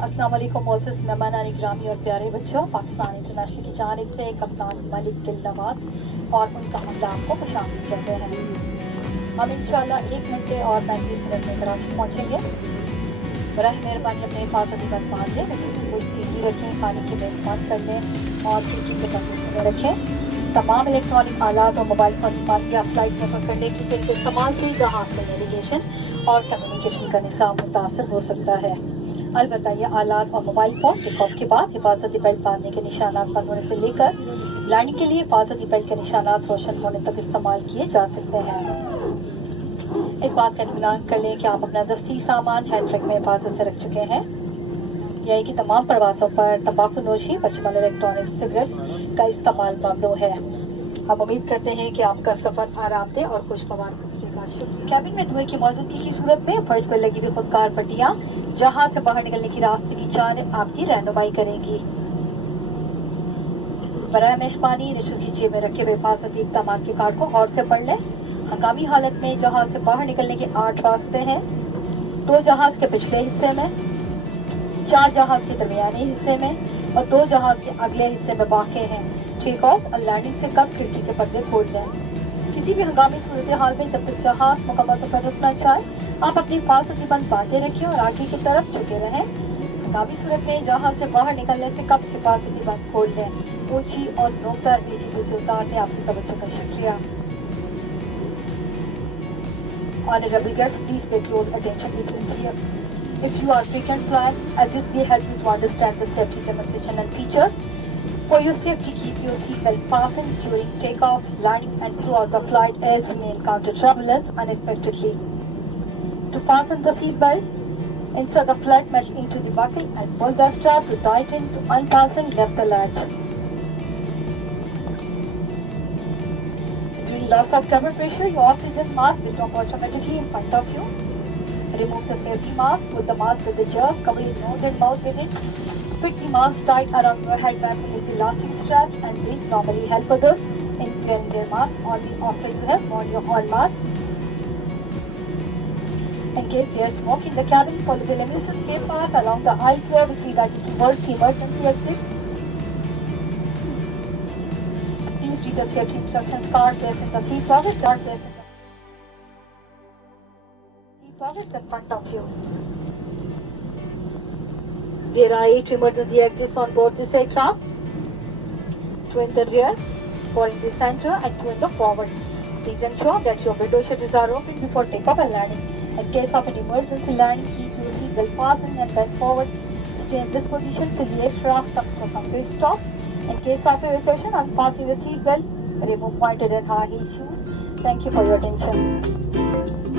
अस्सलाम वालेकुम मोअज़्ज़ज़ मेहमान इकरामी और प्यारे बच्चों, पाकिस्तान इंटरनेशनल की जानिब से कप्तान मलिक नवाज और उनका हमला आपको खुशामदीद कहते हैं। हम इंशाल्लाह 1 घंटे और 35 मिनट में कराची पहुँचेंगे। बराह मेहरबानी अपने हिफाजती बंद बांध लें, कोई सीढ़ी रखें, खाने की मेज़बान कर लें और खिड़की के बंद में रखें। तमाम इलेक्ट्रॉनिक आलात और मोबाइल फोन इस्तेमाल या फ्लाइट सफ़र करने के इस्तेमाल से जहाज़ से नेविगेशन और कम्युनिकेशन का निज़ाम मुतासर हो सकता है। अलबत्ता ये आलात और मोबाइल फोन टेक ऑफ के बाद हिफाजती बेल्ट बांधने के निशानात बंद होने से लेकर लैंडिंग के लिए हिफाजती बेल्ट के निशानात रोशन होने तक इस्तेमाल किए जा सकते हैं। इस बात का इत्मीनान कर लें कि आप अपना दस्ती सामान हैंड बैग में हिफाजत से रख चुके हैं। यही कि तमाम प्रवासों पर तंबाकू नोशी बचमल इलेक्ट्रॉनिक सिगरेट का इस्तेमाल ममनू है। हम उम्मीद करते हैं कि आपका सफर आरामदेह और खुशगवार गुजरेगा। कैबिन में धुएं की मौजूदगी की सूरत में फर्श पर लगी हुई खुदकार पट्टियां जहाज से बाहर निकलने की रास्ते की जानिब आपकी रहनुमाई करेंगी। बराए मेहरबानी निचली की जेब में रखे हुए हिफाजती इक़दामात के कार्ड को गौर से पढ़ लें। हंगामी हालत में जहाज से बाहर निकलने के 8 रास्ते हैं। 2 जहाज के पिछले हिस्से में, 4 जहाज के दरमियानी हिस्से में और 2 जहाज के अगले हिस्से में वाक़ हैं। टेक ऑफ और लैंडिंग से कब खिड़की के पर्दे खोल लें। किसी भी हंगामी सूरत हाल में जब तक जहाज मुकम्मल तौर पर रुकना चाहे, आप अपनी हिफाजती बंद बांधे रखें और आगे की तरफ झुके रहें। हंगामी सूरत में जहाज से बाहर निकलने से कब हिफाजती बंद खोल लें। ऊंची और नोकदार गुलजार ने आपकी तवज्जो का शुक्रिया। Honorable guests, please pay close attention to this here. If you are frequent flyers, as this may help you to understand the safety demonstration and features. For your safety, keep your seatbelt fastened during takeoff, landing, and throughout the flight as we may encounter turbulence unexpectedly. To fasten the seatbelt, insert the flat mesh into the buckle and pull the strap to tighten. To unfasten, lift the latch. During loss of cabin pressure, your oxygen mask will drop automatically in front of you. Remove the safety mask, put the mask with the jerk, cover your nose and mouth with it. Fit the mask tight around your head wrap with the elastic straps and breathe normally. Help others in wearing their mask only after you have worn your own mask. In case there is smoke in the cabin, follow the limited escape path along the aisle here, which leads us towards the emergency exit. Please read the safety instructions card placed in the seat pocket. Card placed in the seat pockets in front of you. There are 8 emergency exits on board this aircraft. 2 in the rear, 4 in the center, and 2 in the forward. Please ensure that your window shutters are open before takeoff and landing. In case of an emergency landing, keep your seatbelt fastened and bent forward. Stay in this position till the aircraft comes to a complete stop. In case of a recession, unfasten the seatbelt. Remove pointed and high heel shoes. Thank you for your attention.